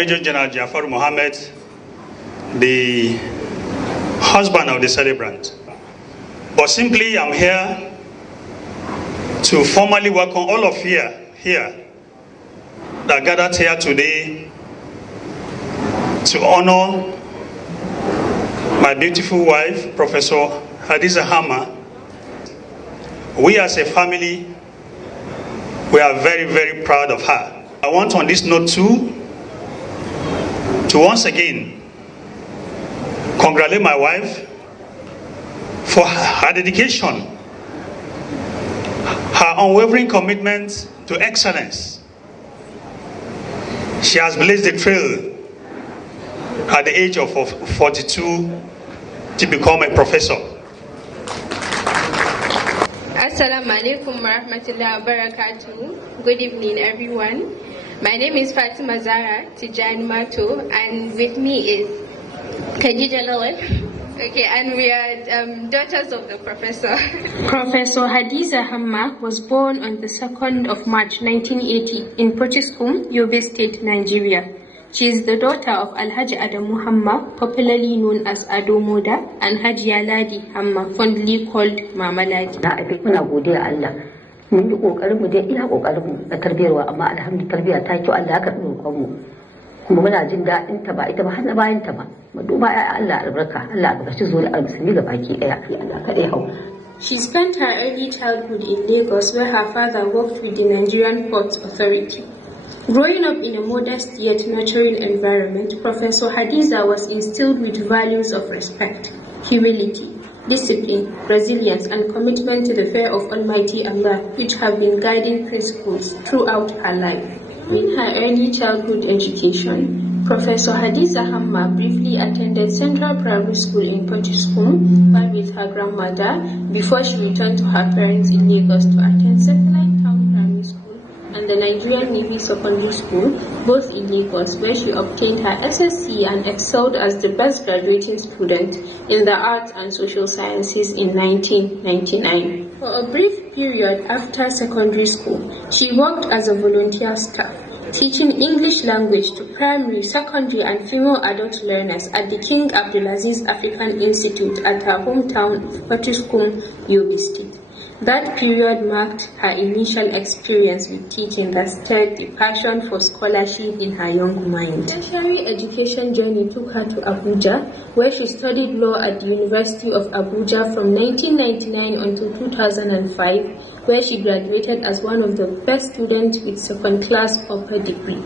Major General Jafar Mohammed, the husband of the celebrant. But simply, I'm here to formally welcome all of you here that gathered here today to honor my beautiful wife, Professor Hadiza Hamma. We as a family, we are very, very proud of her. I want on this note too, to once again congratulate my wife for her dedication, her unwavering commitment to excellence. She has blazed the trail at the age of 42 to become a professor. Assalamu alaikum wa rahmatullahi wa barakatuh. Good evening, everyone. My name is Fatima Zara Tijani Mato, and with me is Khadija Lawal. Okay, and we are daughters of the professor. Professor Hadiza Hamma was born on the 2nd of March 1980 in Potiskum, Yobe State, Nigeria. She is the daughter of Alhaji Adamu Hamma, popularly known as Ado Moda, and Hajiya Ladi Hamma, fondly called Mama Ladi. Muna godiya Allah. Mun yi kokarin mu dai ina kokarin mu na tarbiyarwa, amma alhamdulillah tarbiya ta kyau, Allah ya karbi roƙon mu. Kuma muna jin daɗin ta ba ita ba har na bayan ta ba. Mu duba Allah albarka, Allah albarkaci zuwa almusulmi ga baki ɗaya. Allah kada ya hau. She spent her early childhood in Lagos, where her father worked with the Nigerian Ports Authority. Growing up in a modest yet nurturing environment, Professor Hadiza was instilled with values of respect, humility, discipline, resilience, and commitment to the fear of Almighty Allah, which have been guiding principles throughout her life. In her early childhood education, Professor Hadiza Hamma briefly attended Central Primary School in Potiskum while with her grandmother before she returned to her parents in Lagos to attend Satellite Town Primary School and the Nigerian Navy Secondary School, both in Lagos, where she obtained her SSC and excelled as the best graduating student in the arts and social sciences in 1999. For a brief period after secondary school, she worked as a volunteer staff, teaching English language to primary, secondary, and female adult learners at the King Abdulaziz African Institute at her hometown of Potiskum, Yobe State. That period marked her initial experience with teaching that stirred the passion for scholarship in her young mind. Her tertiary education journey took her to Abuja, where she studied law at the University of Abuja from 1999 until 2005, where she graduated as one of the best students with second-class upper degree.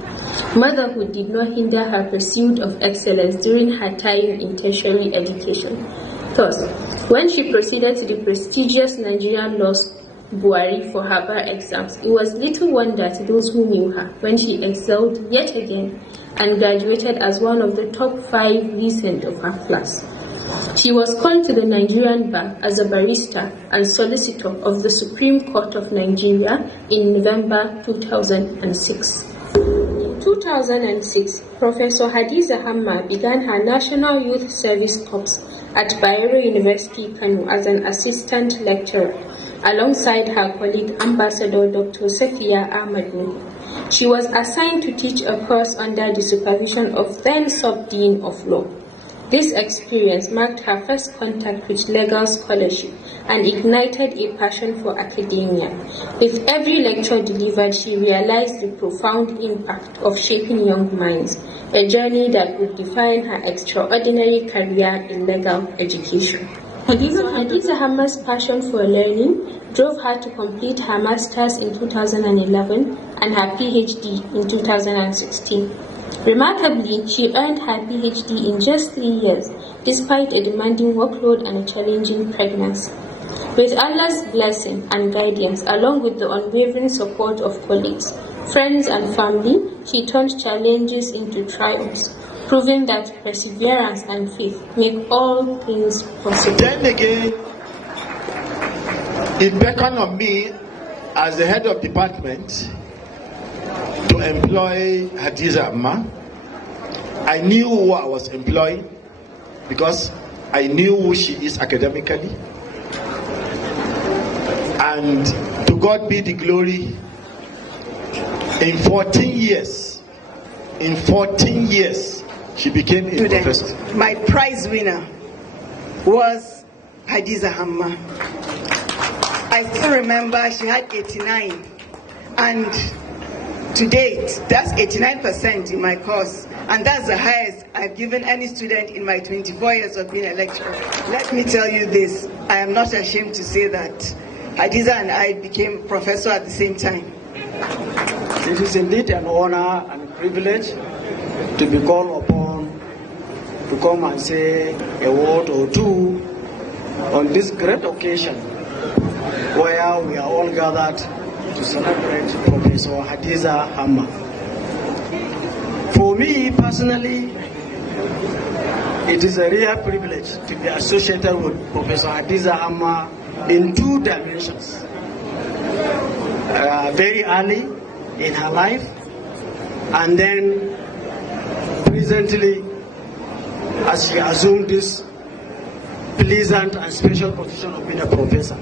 Motherhood did not hinder her pursuit of excellence during her time in tertiary education. Thus, when she proceeded to the prestigious Nigerian Law Buhari for her bar exams, it was little wonder to those who knew her when she excelled yet again and graduated as one of the top 5 recent of her class. She was called to the Nigerian bar as a barrister and solicitor of the Supreme Court of Nigeria in November 2006. In 2006, Professor Hadiza Hamma began her National Youth Service Corps at Bayero University, Kano, as an assistant lecturer, alongside her colleague Ambassador Dr. Safiya Ahmad Nuhu. She was assigned to teach a course under the supervision of then Sub-Dean of Law. This experience marked her first contact with legal scholarship and ignited a passion for academia. With every lecture delivered, she realized the profound impact of shaping young minds, a journey that would define her extraordinary career in legal education. Hadiza Hamma's passion for learning drove her to complete her master's in 2011 and her PhD in 2016. Remarkably, she earned her PhD in just 3 years, despite a demanding workload and a challenging pregnancy. With Allah's blessing and guidance, along with the unwavering support of colleagues, friends, and family, she turned challenges into triumphs, proving that perseverance and faith make all things possible. Then again, it beckoned on me as the head of department to employ Hadiza Amma. I knew who I was employing because I knew who she is academically. And to God be the glory, in 14 years, in 14 years, she became a professor. My prize winner was Hadiza Hamma. I still remember she had 89, and to date, that's 89% in my course, and that's the highest I've given any student in my 24 years of being a lecturer. Let me tell you this, I am not ashamed to say that Hadiza and I became professor at the same time. It is indeed an honor and a privilege to be called upon to come and say a word or two on this great occasion where we are all gathered to celebrate Professor Hadiza Hamma. For me personally, it is a real privilege to be associated with Professor Hadiza Hamma in two dimensions. Very early in her life, and then presently as she assumed this pleasant and special position of being a professor.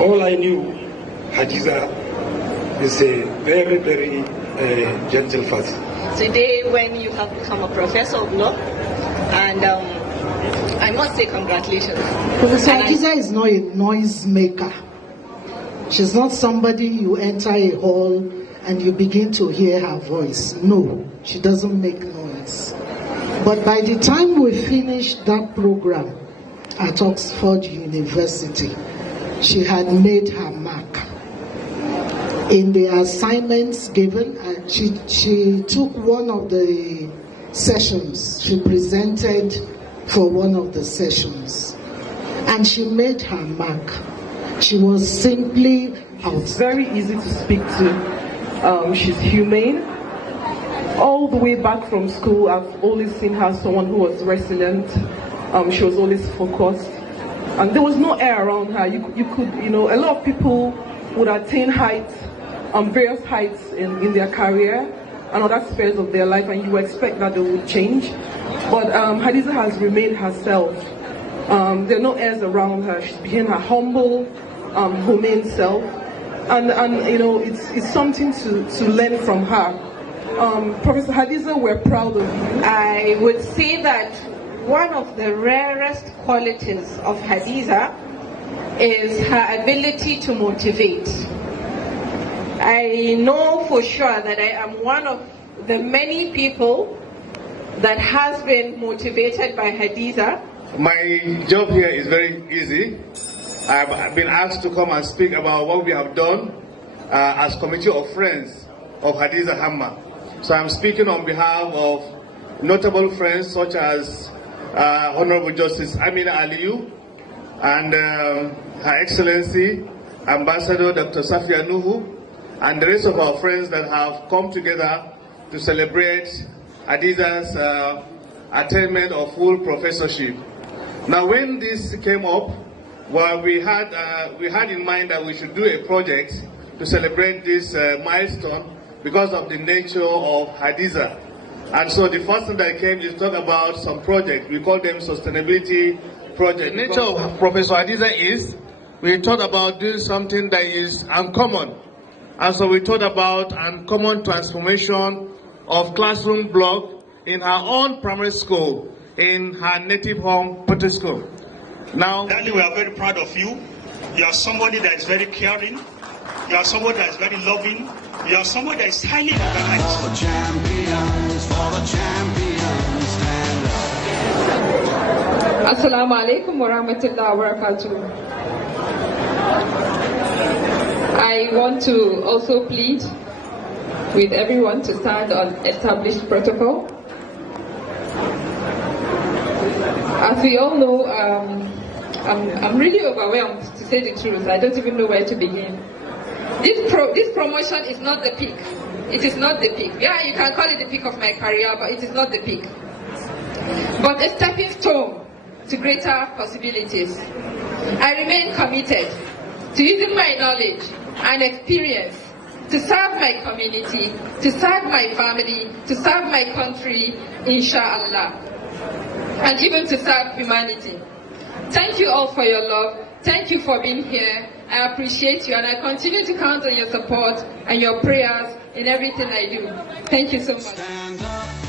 All I knew, Hadiza is a very, very gentle person. Today, when you have become a professor of law, and I must say congratulations. Professor Hadiza is not a noise maker. She's not somebody you enter a hall and you begin to hear her voice. No, she doesn't make noise. But by the time we finished that program at Oxford University, she had made her mark. In the assignments given, she took one of the sessions. She presented for one of the sessions, and she made her mark. She was simply out. She's very easy to speak to. She's humane. All the way back from school, I've always seen her someone who was resilient. She was always focused. And there was no air around her. You could, a lot of people would attain heights, various heights in their career and other spheres of their life, and you expect that they would change. But Hadiza has remained herself. There are no airs around her. She's became her humble, humane self, and it's something to learn from her. Professor Hadiza, we're proud of you. I would say that one of the rarest qualities of Hadiza is her ability to motivate. I know for sure that I am one of the many people that has been motivated by Hadiza. My job here is very easy. I've been asked to come and speak about what we have done as committee of friends of Hadiza Hamma. So I'm speaking on behalf of notable friends such as Honorable Justice Amina Aliyu and Her Excellency Ambassador Dr. Safia Nuhu and the rest of our friends that have come together to celebrate Hadiza's attainment of full professorship. Now, when this came up, well, we had in mind that we should do a project to celebrate this milestone because of the nature of Hadiza. And so the first thing that came is talk about some projects. We call them sustainability projects. The nature of Professor Hadiza is, we thought about doing something that is uncommon. And so we thought about uncommon transformation of classroom block in her own primary school, in her native home, Puerto School. Now, Daddy, we are very proud of you. You are somebody that is very caring. You are somebody that is very loving. You are somebody that is highly organized. For the champions, stand up. Assalamu alaikum wa rahmatullahi wa barakatuh. I want to also plead with everyone to stand on established protocol. As we all know, I'm really overwhelmed, to say the truth. I don't even know where to begin. This promotion is not the peak. It is not the peak. Yeah, you can call it the peak of my career, but it is not the peak. But a stepping stone to greater possibilities. I remain committed to using my knowledge and experience to serve my community, to serve my family, to serve my country, inshallah, and even to serve humanity. Thank you all for your love. Thank you for being here. I appreciate you, and I continue to count on your support and your prayers in everything I do. Thank you so much.